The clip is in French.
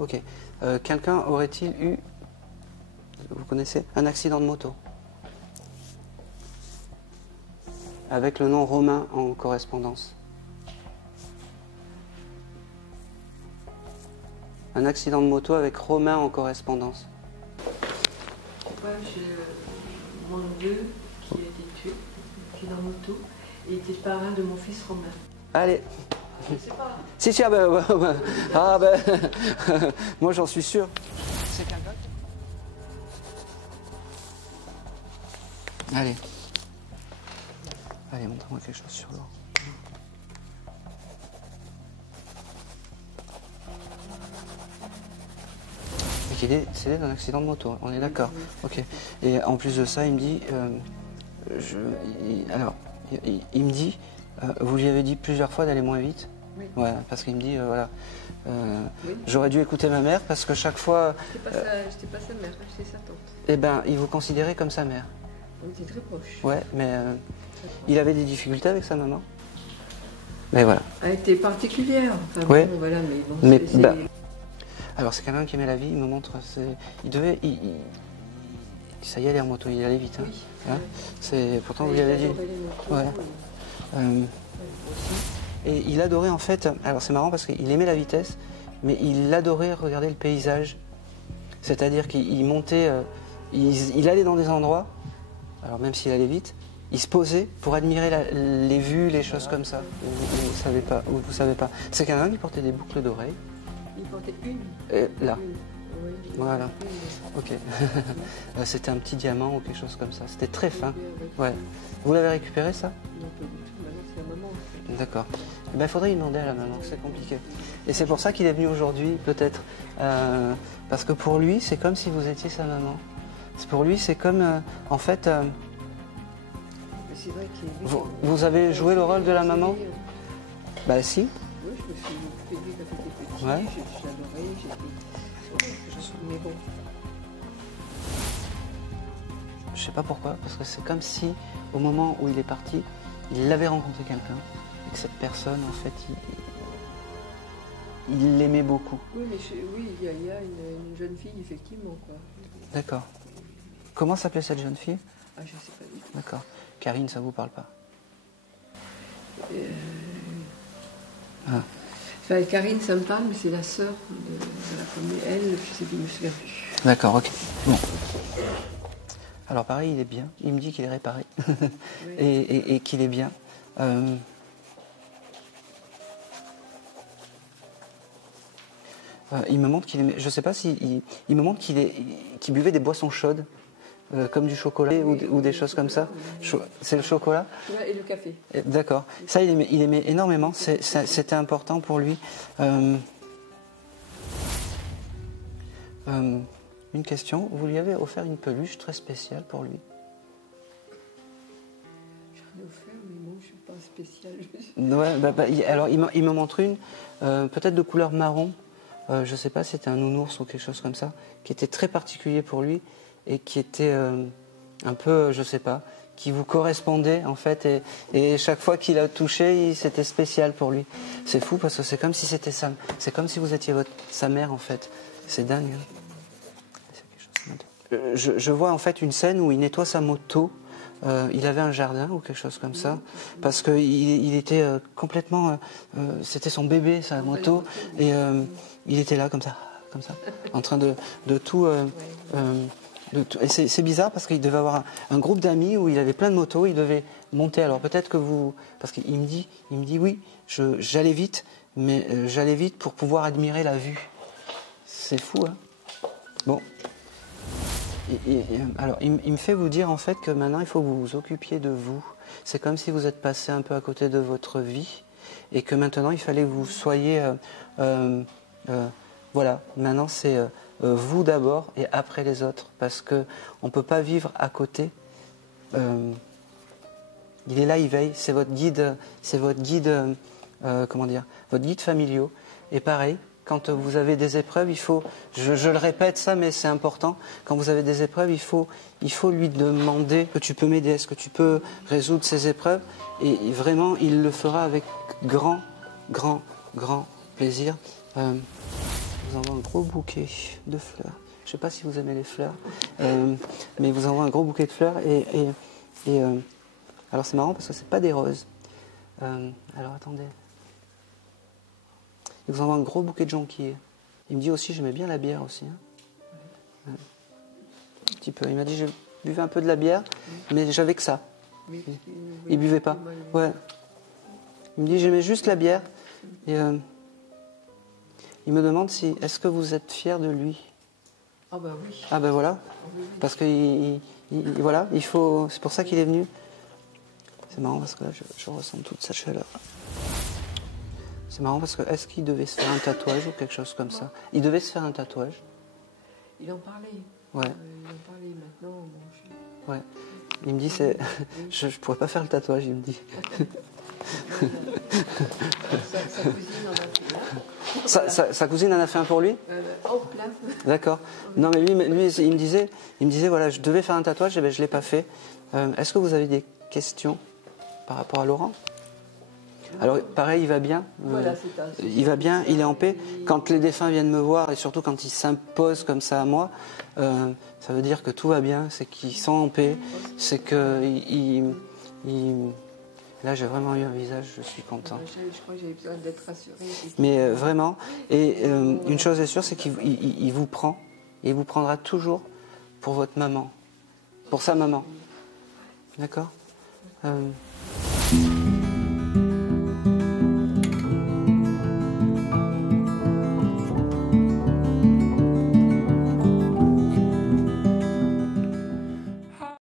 Ok. Quelqu'un aurait-il eu, vous connaissez, un accident de moto avec le nom Romain en correspondance? Un accident de moto avec Romain en correspondance. Ouais, j'ai mon neveu qui a été tué, accident de moto, et il était le parrain de mon fils Romain. Allez. Je sais pas. Si, ah ben, moi j'en suis sûr. C'est quelqu'un. Allez. Allez, montre-moi quelque chose sur l'eau. Il est décédé d'un accident de moto, on est d'accord. Ok. Et en plus de ça, il me dit, il me dit, vous lui avez dit plusieurs fois d'aller moins vite. Oui. Ouais, parce qu'il me dit, voilà, Oui. j'aurais dû écouter ma mère parce que chaque fois, J'étais pas sa mère, j'étais sa tante. eh ben, il vous considérait comme sa mère. On était très proches. Ouais, mais il avait des difficultés avec sa maman. Mais voilà. Elle était particulière. Enfin, Ouais. bon, voilà, mais bon, Mais, c'est- bah, alors c'est quelqu'un qui aimait la vie, il me montre, ça y est, aller en moto, il allait vite. Hein. Oui. Hein, c'est, pourtant vous Il lui avez dit. adorait les motos, Ouais. Et il adorait en fait, alors c'est marrant parce qu'il aimait la vitesse, mais il adorait regarder le paysage. C'est-à-dire qu'il montait, il allait dans des endroits, alors même s'il allait vite, il se posait pour admirer les vues, les choses comme ça. Vous savez pas, vous savez pas. C'est quelqu'un qui portait des boucles d'oreilles. Il portait une. Là. Une. Oui, il Voilà. portait Ok. C'était un petit diamant ou quelque chose comme ça. C'était très fin. une. Ouais. Vous l'avez récupéré ça? Non, pas du tout. Maintenant, c'est la maman. D'accord. Eh ben, il faudrait lui demander à la maman, c'est compliqué. Et c'est pour ça qu'il est venu aujourd'hui, peut-être. Parce que pour lui, c'est comme si vous étiez sa maman. Pour lui, c'est comme, en fait, Mais c'est vrai qu'il est vous avez joué le rôle de la maman? Bah si. Oui, je me suis occupée de lui quand il était petit. Ouais. Je l'adorais, mais bon. Je sais pas pourquoi, parce que c'est comme si, au moment où il est parti, il avait rencontré quelqu'un. Et que cette personne, en fait, il l'aimait beaucoup. Oui, mais oui, il y a une jeune fille, effectivement, quoi. D'accord. Comment s'appelait cette jeune fille? Ah, je sais pas du tout. D'accord. Karine, ça vous parle pas? Ah. Enfin, Karine, ça me parle, mais c'est la sœur de la première. Elle, je sais plus, je me souviens plus. D'accord, ok. Bon. Alors pareil, il est bien. Il me dit qu'il est réparé. Oui. et qu'il est bien. Il me montre qu'il aimait, je sais pas si il me montre qu'il buvait des boissons chaudes, comme du chocolat ou des choses comme ça. C'est le chocolat? Et le café. D'accord. Ça, il aimait énormément. C'était important pour lui. Une question. Vous lui avez offert une peluche très spéciale pour lui? J'en ai offert, mais bon, je suis pas spéciale. Ouais, alors il me montre une, peut-être de couleur marron. Je sais pas si c'était un nounours ou quelque chose comme ça, qui était très particulier pour lui et qui était un peu, je sais pas, qui vous correspondait en fait. Et chaque fois qu'il a touché, c'était spécial pour lui. C'est fou parce que c'est comme si c'était ça. C'est comme si vous étiez sa mère en fait. C'est dingue. Hein. Je vois en fait une scène où il nettoie sa moto. Il avait un jardin ou quelque chose comme ça, parce qu'il était complètement... c'était son bébé, sa moto, et il était là comme ça, en train de tout... et c'est bizarre parce qu'il devait avoir un groupe d'amis où il avait plein de motos, il devait monter. Alors peut-être que vous... Parce qu'il me dit oui, j'allais vite, mais j'allais vite pour pouvoir admirer la vue. C'est fou, hein. Bon. Alors, il me fait vous dire en fait que maintenant il faut que vous vous occupiez de vous. C'est comme si vous êtes passé un peu à côté de votre vie et que maintenant il fallait que vous soyez... voilà, maintenant c'est vous d'abord et après les autres. Parce qu'on ne peut pas vivre à côté. Il est là, il veille, c'est votre guide, comment dire, votre guide familial. Et pareil, quand vous avez des épreuves, il faut, je le répète ça, mais c'est important, quand vous avez des épreuves, il faut lui demander que tu peux m'aider, est-ce que tu peux résoudre ces épreuves? Et vraiment, il le fera avec grand plaisir. vous envoie un gros bouquet de fleurs. Je ne sais pas si vous aimez les fleurs, mais il vous envoie un gros bouquet de fleurs. Alors c'est marrant parce que c'est pas des roses. Alors attendez. Il vous envoie un gros bouquet de jonquilles. Il me dit aussi, j'aimais bien la bière aussi. Hein. Un petit peu. Il m'a dit, je buvais un peu de la bière, mais j'avais que ça. Il buvait pas. Ouais. Il me dit, j'aimais juste la bière. Et il me demande si, est-ce que vous êtes fier de lui? Ah bah oui. Ah ben voilà. Parce que voilà, il faut. C'est pour ça qu'il est venu. C'est marrant parce que là, je ressens toute sa chaleur. C'est marrant parce que est-ce qu'il devait se faire un tatouage ou quelque chose comme ça? Il devait se faire un tatouage. Il en parlait. Ouais. Il en parlait maintenant. Bon, Ouais. Il me dit, je pourrais pas faire le tatouage, il me dit. Sa cousine en a fait un pour lui? Oh, plein. D'accord. Non mais lui il me disait voilà, je devais faire un tatouage, et ben je l'ai pas fait. Est-ce que vous avez des questions par rapport à Laurent? Alors pareil, il va bien. Voilà, il va bien, il est en paix. Quand les défunts viennent me voir et surtout quand ils s'imposent comme ça à moi, ça veut dire que tout va bien, c'est qu'ils sont en paix, c'est que là j'ai vraiment eu un visage, je suis content. Je crois que j'avais besoin d'être rassurée. Mais vraiment, et une chose est sûre, c'est qu'il vous prend, et il vous prendra toujours pour votre maman, pour sa maman. D'accord